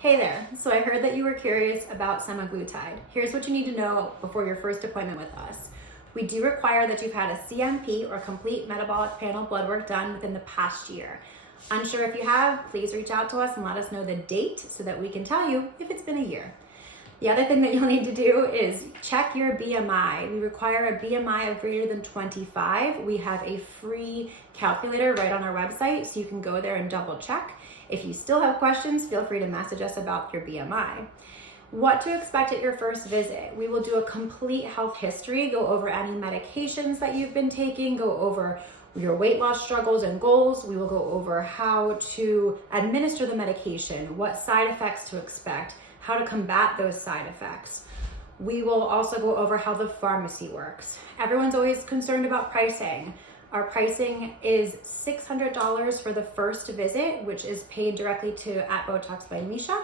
Hey there, so I heard that you were curious about semaglutide. Here's what you need to know before your first appointment with us. We do require that you've had a CMP or complete metabolic panel blood work done within the past year. Unsure if you have, please reach out to us and let us know the date so that we can tell you if it's been a year. The other thing that you'll need to do is check your BMI. We require a BMI of greater than 25. We have a free calculator right on our website, so you can go there and double check. If you still have questions, feel free to message us about your BMI. What to expect at your first visit. We will do a complete health history, go over any medications that you've been taking, go over your weight loss struggles and goals. We will go over how to administer the medication, what side effects to expect, how to combat those side effects. We will also go over how the pharmacy works. Everyone's always concerned about pricing. Our pricing is $600 for the first visit, which is paid directly to @Botox by mEESHA.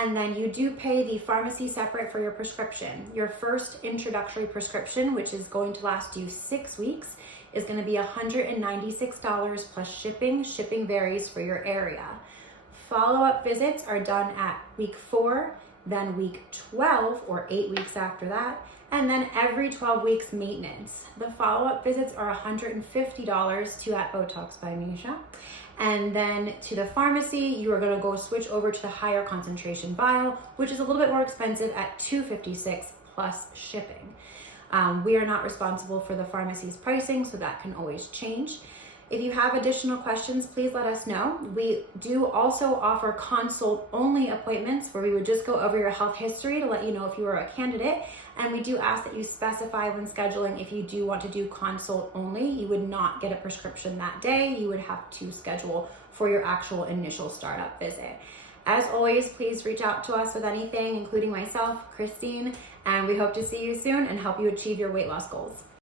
And then you do pay the pharmacy separate for your prescription. Your first introductory prescription, which is going to last you 6 weeks, is going to be $196 plus shipping. Shipping varies for your area. Follow-up visits are done at week 4, then week 12 or 8 weeks after that, and then every 12 weeks maintenance. The follow-up visits are $150 to @Botox by mEESHA. And then to the pharmacy, you are going to go switch over to the higher concentration vial, which is a little bit more expensive at $256 plus shipping. We are not responsible for the pharmacy's pricing, so that can always change. If you have additional questions, please let us know. We do also offer consult-only appointments where we would just go over your health history to let you know if you are a candidate. And we do ask that you specify when scheduling if you do want to do consult only. You would not get a prescription that day. You would have to schedule for your actual initial startup visit. As always, please reach out to us with anything, including myself, Christine, and we hope to see you soon and help you achieve your weight loss goals.